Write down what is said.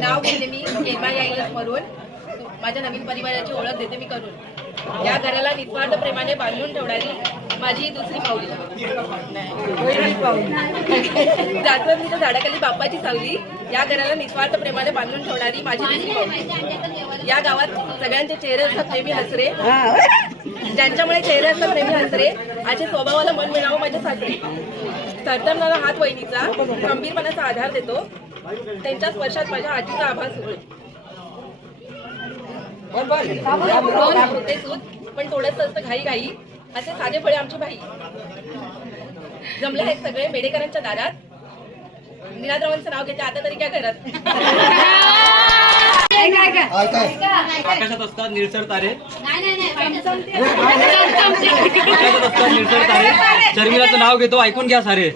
नाव घेते मी हेमा याईलच म्हणून माझ्या नवीन परिवाराची ओळख देते मी करून। या घराला निस्वार्थ प्रेमाने बांधून ठेवणारी माझी दुसरी पाऊली, जास्वंदीच्या झाडाखाली बाप्पाची सावली। या घराला निस्वार्थ प्रेमाने बांधून ठेवणारी माझी दुसरी पाऊली। या गावात सगळ्यांचे चेहरे असतात प्रेमी हसरे, ज्यांच्यामुळे चेहरे असतात प्रेमी हसरे, असे स्वभावाला मन मिळावं माझे सासरे। सरतरणारा हात वहिनीचा खंबीरपणाचा आधार देतो, त्यांच्या स्पर्शात माझ्या आजीचा आभास होतो। होते सूत पण थोडंसं असतं घाई घाई, असे साधे फळे आमची बाई। जमले आहेत सगळे मेडेकरांच्या दारात, निनादरावांचं नाव घेते आता तरी काय घरात। आकाशात असतात निळसर तारे, आकाशात असतात निळसर तारे, शर्मिलाचं नाव घेतो ऐकून घ्या सारे।